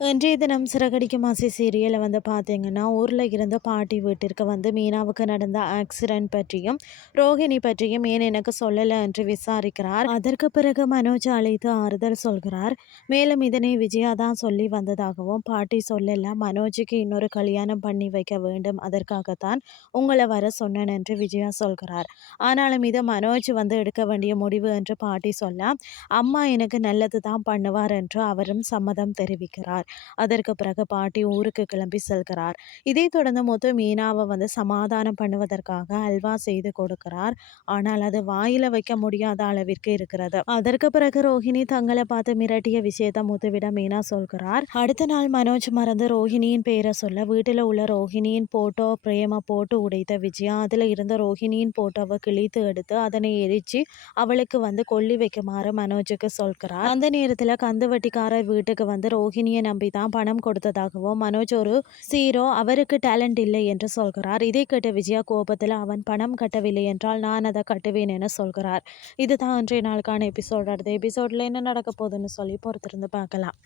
இன்றைய தினம் சிறகடிக்கும் ஆசை சீரியலை வந்து பார்த்தீங்கன்னா ஊரில் இருந்த பாட்டி வீட்டிற்கு வந்து மீனாவுக்கு நடந்த ஆக்சிடென்ட் பற்றியும் ரோஹிணி பற்றியும் ஏன் எனக்கு சொல்லலை என்று விசாரிக்கிறார். அதற்கு பிறகு மனோஜ் அழைத்து ஆறுதல் சொல்கிறார். மேலும் இதனை விஜயா தான் சொல்லி வந்ததாகவும் பாட்டி சொல்லல மனோஜுக்கு இன்னொரு கல்யாணம் பண்ணி வைக்க வேண்டும் அதற்காகத்தான் உங்களை வர சொன்னேன் என்று விஜயா சொல்கிறார். ஆனாலும் இது மனோஜ் வந்து எடுக்க வேண்டிய முடிவு என்று பாட்டி சொல்ல அம்மா எனக்கு நல்லது தான் பண்ணுவார் என்று அவரும் சம்மதம் தெரிவிக்கிறார். அதற்கு பிறகு பாட்டி ஊருக்கு கிளம்பி செல்கிறார். இதை தொடர்ந்து முத்து மீனாவை வந்து சமாதானம் பண்ணுவதற்காக அல்வா செய்து கொடுக்கிறார். ஆனால் அது வாயில வைக்க முடியாத அளவிற்கு இருக்கிறது. அதற்கு பிறகு ரோஹிணி தங்களை பார்த்து மிரட்டிய விஷயத்த முத்துவிடம் மீனா சொல்கிறார். அடுத்த நாள் மனோஜ் மறந்து ரோஹிணியின் பெயரை சொல்ல வீட்டில் உள்ள ரோஹிணியின் போட்டோ பிரேம போட்டு உடைத்த விஜயா அதில் இருந்த ரோஹிணியின் போட்டோவை கிழித்து எடுத்து அதனை எரிச்சு அவளுக்கு வந்து கொல்லி வைக்குமாறு மனோஜுக்கு சொல்கிறார். அந்த நேரத்தில் கந்து வட்டிக்காரர் வீட்டுக்கு வந்து ரோஹிணியை நம்பி தான் பணம் கொடுத்ததாகவும் மனோஜ் ஒரு சீரோ அவருக்கு டேலண்ட் இல்லை என்று சொல்கிறார். இதை கேட்ட விஜயா கோபத்தில் அவன் பணம் கட்டவில்லை என்றால் நான் அதை கட்டுவேன் என சொல்கிறார். இதுதான் இன்றைய நாளுக்கான எபிசோட் அடுத்த எபிசோடில் என்ன நடக்க போகுதுன்னு சொல்லி பொறுத்திருந்து பார்க்கலாம்.